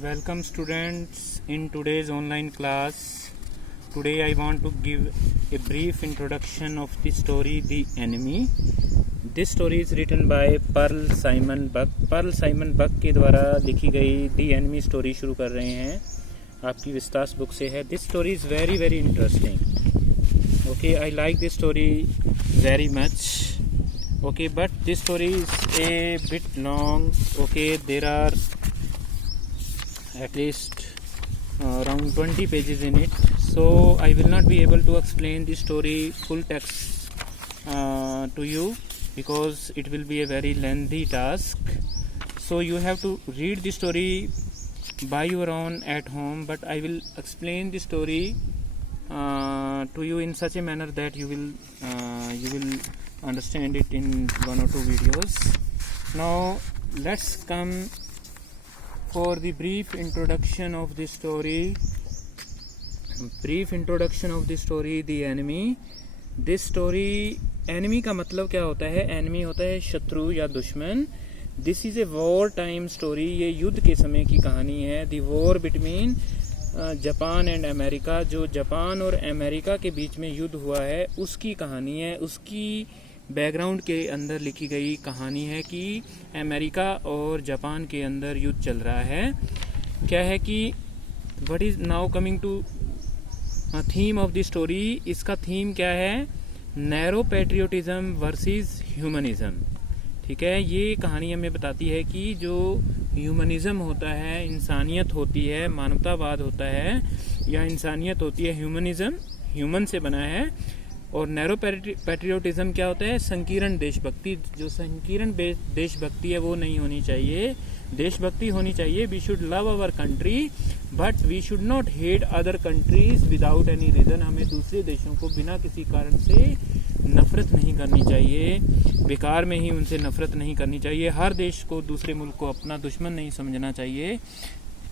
Welcome students in today's online class. Today I want to give a brief introduction of the story The Enemy. This story is written by Pearl Simon Buck. Pearl Simon Buck के द्वारा लिखी गई The Enemy story शुरू कर रहे हैं. आपकी Vistas book से है. This story is very interesting. Okay, I like this story very much. Okay, but this story is a bit long. Okay, there are at least around 20 pages in it, so I will not be able to explain the story full text to you because it will be a very lengthy task. So you have to read the story by your own at home, but I will explain the story to you in such a manner that you will understand it in one or two videos. Now let's come for the brief introduction of the story. The Enemy. This story, enemy का मतलब क्या होता है? enemy होता है शत्रु या दुश्मन. This is a war time story. ये युद्ध के समय की कहानी है. The war between Japan and America, जो जापान और अमेरिका के बीच में युद्ध हुआ है उसकी कहानी है. उसकी बैकग्राउंड के अंदर लिखी गई कहानी है कि अमेरिका और जापान के अंदर युद्ध चल रहा है. क्या है कि what is now coming to theme of the story. इसका थीम क्या है? Narrow patriotism versus humanism. ठीक है, ये कहानी हमें बताती है कि जो ह्यूमनिज्म होता है, इंसानियत होती है, मानवतावाद होता है या इंसानियत होती है, ह्यूमनिज्म ह्यूमन से बना है. और नैरो पैट्रियोटिज्म क्या होता है? संकीर्ण देशभक्ति. जो संकीर्ण देशभक्ति है वो नहीं होनी चाहिए. देशभक्ति होनी चाहिए. We should love our country but we should not hate other countries without any reason. हमें दूसरे देशों को बिना किसी कारण से नफरत नहीं करनी चाहिए. बेकार में ही उनसे नफरत नहीं करनी चाहिए. हर देश को, दूसरे मुल्क को अपना दुश्मन नहीं समझना चाहिए.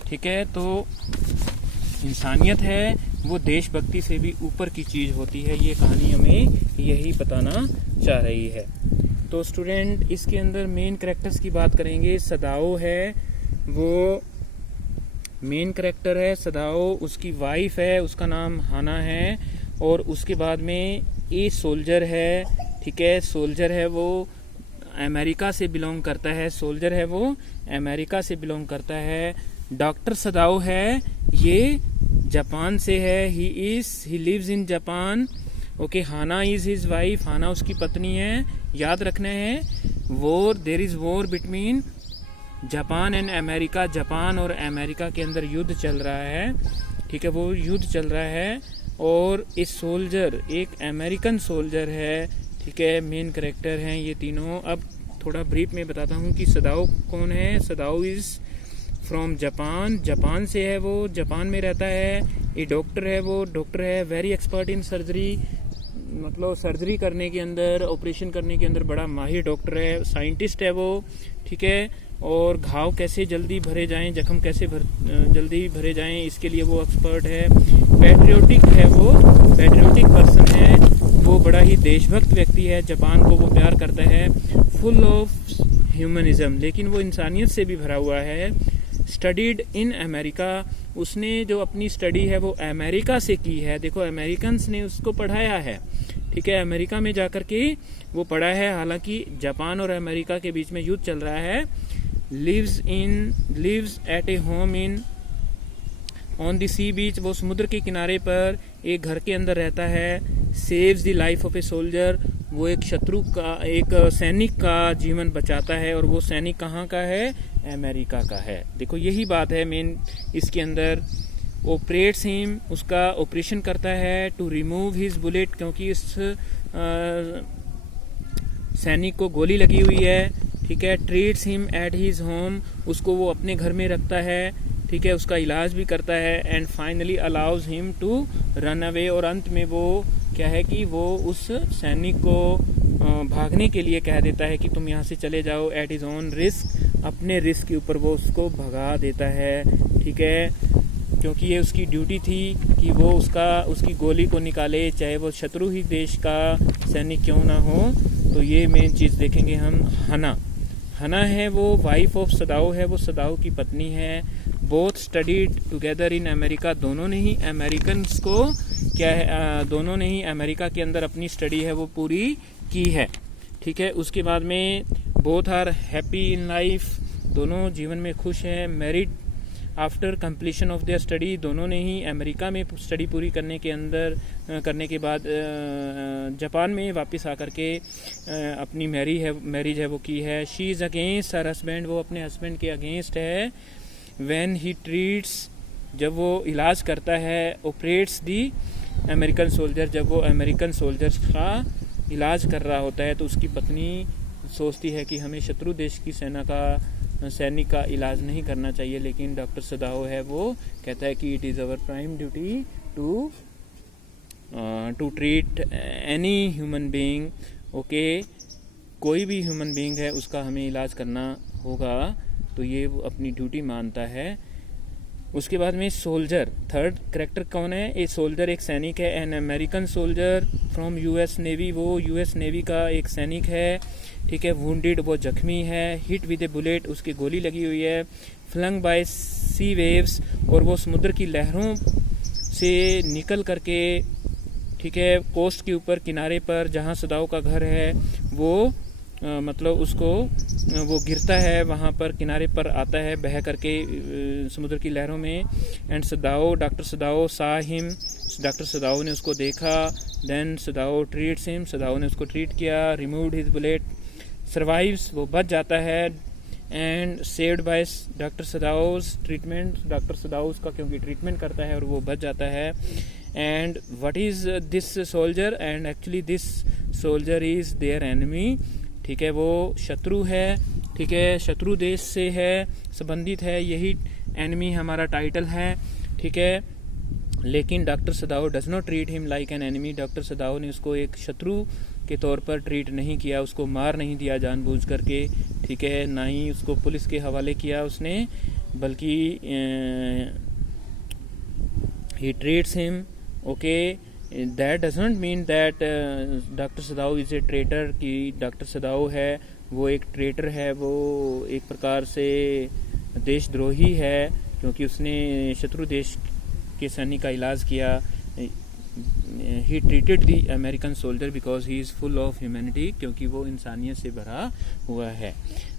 ठीक है, तो इंसानियत है वो देशभक्ति से भी ऊपर की चीज़ होती है. ये कहानी हमें यही बताना चाह रही है. तो स्टूडेंट, इसके अंदर मेन कैरेक्टर्स की बात करेंगे. सदाओ है, वो मेन कैरेक्टर है. सदाओ उसकी वाइफ है, उसका नाम हाना है. और उसके बाद में ए सोल्जर है. ठीक है, सोल्जर है वो अमेरिका से बिलोंग करता है. सोल्जर है वो अमेरिका से बिलोंग करता है. डॉक्टर सदाओ है, ये जापान से है. He lives in Japan. Okay, Hana is his wife. Hana उसकी पत्नी है. याद रखना है, war, there is war between Japan and America. Japan और अमेरिका के अंदर युद्ध चल रहा है. ठीक है, वो युद्ध चल रहा है. और इस सोल्जर एक अमेरिकन सोल्जर है. ठीक है, मेन कैरेक्टर हैं ये तीनों. अब थोड़ा ब्रीफ में बताता हूँ कि सदाओ कौन है. सदाओ इज फ्रॉम जापान. जापान से है वो, जापान में रहता है. ये डॉक्टर है, वो डॉक्टर है, वेरी एक्सपर्ट इन सर्जरी. मतलब सर्जरी करने के अंदर, ऑपरेशन करने के अंदर बड़ा माहिर डॉक्टर है. साइंटिस्ट है वो. ठीक है, और घाव कैसे जल्दी भरे जाएं, जख्म कैसे जल्दी भरे जाएं, इसके लिए वो एक्सपर्ट है. पैट्रियोटिक है वो, पैट्रियोटिक पर्सन है वो. बड़ा ही देशभक्त व्यक्ति है. जापान को वो प्यार करता है. फुल ऑफ ह्यूमनिज्म, लेकिन वो इंसानियत से भी भरा हुआ है. Studied in America. उसने जो अपनी स्टडी है वो अमेरिका से की है. देखो, अमेरिकन्स ने उसको पढ़ाया है. ठीक है, अमेरिका में जाकर के वो पढ़ा है. हालांकि जापान और अमेरिका के बीच में युद्ध चल रहा है. Lives at a home in on the sea beach. वो समुद्र के किनारे पर एक घर के अंदर रहता है. Saves the life of a soldier. वो एक शत्रु का, एक सैनिक का जीवन बचाता है. और वो सैनिक कहाँ का है? अमेरिका का है. देखो, यही बात है मेन इसके अंदर. ऑपरेट्स हिम, उसका ऑपरेशन करता है. टू रिमूव हिज बुलेट, क्योंकि इस सैनिक को गोली लगी हुई है. ठीक है, treats him at his home. उसको वो अपने घर में रखता है. ठीक है, उसका इलाज भी करता है. And finally allows him to run away. और अंत में वो क्या है कि वो उस सैनिक को भागने के लिए कह देता है कि तुम यहाँ से चले जाओ. एट हिज ओन रिस्क, अपने रिस्क के ऊपर वो उसको भगा देता है. ठीक है, क्योंकि ये उसकी ड्यूटी थी कि वो उसकी गोली को निकाले, चाहे वो शत्रु ही देश का सैनिक क्यों ना हो. तो ये मेन चीज़ देखेंगे हम. हना है वो वाइफ ऑफ सदाओ है, वो सदाओ की पत्नी है। Both studied together in America, दोनों ने ही अमेरिकन्स को क्या है, दोनों ने ही अमेरिका के अंदर अपनी स्टडी है वो पूरी की है। ठीक है, उसके बाद में both are happy in life, दोनों जीवन में खुश हैं। Married after completion of their study, दोनों ने ही अमेरिका में स्टडी पूरी करने के बाद जापान में वापस आकर के अपनी मैरिज है वो की है। She is against her husband, वो अपने हस्बैंड के अगेंस्ट है। व्हेन ही ट्रीट्स, जब वो इलाज करता है, ऑपरेट्स दी अमेरिकन सोल्जर, जब वो अमेरिकन सोल्जर्स का इलाज कर रहा होता है तो उसकी पत्नी सोचती है कि हमें शत्रु देश की सैनिक का इलाज नहीं करना चाहिए, लेकिन डॉक्टर सदाओ है वो कहता है कि it is our prime duty to treat any human being. Okay, कोई भी ह्यूमन बीइंग है उसका हमें इलाज करना होगा, तो ये वो अपनी ड्यूटी मानता है। उसके बाद में सोल्जर, थर्ड करेक्टर कौन है? ए सोल्जर एक सैनिक है। An American soldier from US navy, वो यूएस नेवी का एक सैनिक है। ठीक है, वुंडेड, वो जख्मी है। हिट विद ए बुलेट, उसकी गोली लगी हुई है। फ्लंग बाय सी वेव्स, और वो समुद्र की लहरों से निकल करके, ठीक है, कोस्ट के ऊपर किनारे पर जहाँ सदाओ का घर है वो मतलब उसको वो गिरता है, वहाँ पर किनारे पर आता है बह करके समुद्र की लहरों में। एंड सदाओ, डॉक्टर सदाओ सा हिम, डॉक्टर सदाओ ने उसको देखा। देन सदाओ ट्रीट्स हिम, सदाओ ने उसको ट्रीट किया। रिमूव्ड हिज बुलेट, सर्वाइव्स, वो बच जाता है। And saved by doctor Sadao's treatment, doctor Sadao's का क्योंकि ट्रीटमेंट करता है और वो बच जाता है। And what is this soldier? And actually this soldier is their enemy. ठीक है, वो शत्रु है। ठीक है, शत्रु देश से है, संबंधित है, यही एनिमी हमारा टाइटल है। ठीक है, लेकिन doctor Sadao does not treat him like an enemy, doctor सदाओ ने उसको एक शत्रु के तौर पर ट्रीट नहीं किया, उसको मार नहीं दिया जानबूझ करके। ठीक है, ना ही उसको पुलिस के हवाले किया उसने, बल्कि ही treats him. Okay, that does not mean that doctor Sadao is a traitor, कि डॉक्टर सदाओ है वो एक ट्रेटर है, वो एक प्रकार से देशद्रोही है, क्योंकि उसने शत्रु देश के सैनिक का इलाज किया। He treated the American soldier because he is full of humanity, क्योंकि वो इंसानियत से भरा हुआ है।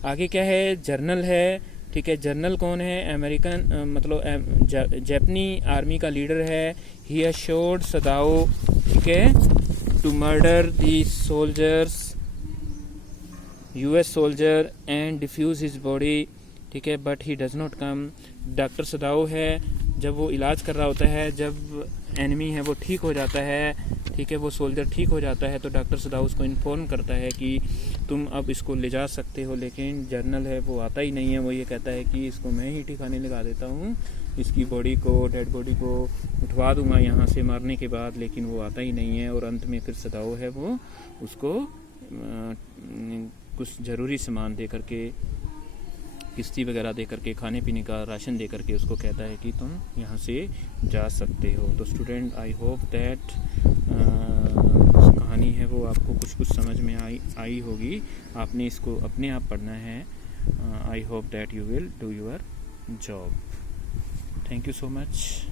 आगे क्या है? जर्नल है। ठीक है, जर्नल कौन है? अमेरिकन मतलब जापानी आर्मी का लीडर है। ही अश्योर्ड सदाओ, ठीक है, to murder the soldiers, US soldier, and diffuse his body. ठीक है, but he does not come. Doctor Sadao है, जब वो इलाज कर रहा होता है, जब एनिमी है वो ठीक हो जाता है, ठीक है, वो सोल्जर ठीक हो जाता है, तो डॉक्टर सदाओ उसको इन्फॉर्म करता है कि तुम अब इसको ले जा सकते हो, लेकिन जर्नल है वो आता ही नहीं है। वो ये कहता है कि इसको मैं ही ठिकाने लगा देता हूँ, इसकी बॉडी को, डेड बॉडी को उठवा दूंगा यहाँ से मारने के बाद, लेकिन वो आता ही नहीं है। और अंत में फिर सदाओ है वो उसको कुछ ज़रूरी सामान दे करके, किस्ती वगैरह दे करके, खाने पीने का राशन दे करके उसको कहता है कि तुम यहाँ से जा सकते हो। तो स्टूडेंट, आई होप दैट कहानी है वो आपको कुछ समझ में आई होगी। आपने इसको अपने आप पढ़ना है। I hope that you will do your job. Thank you so much.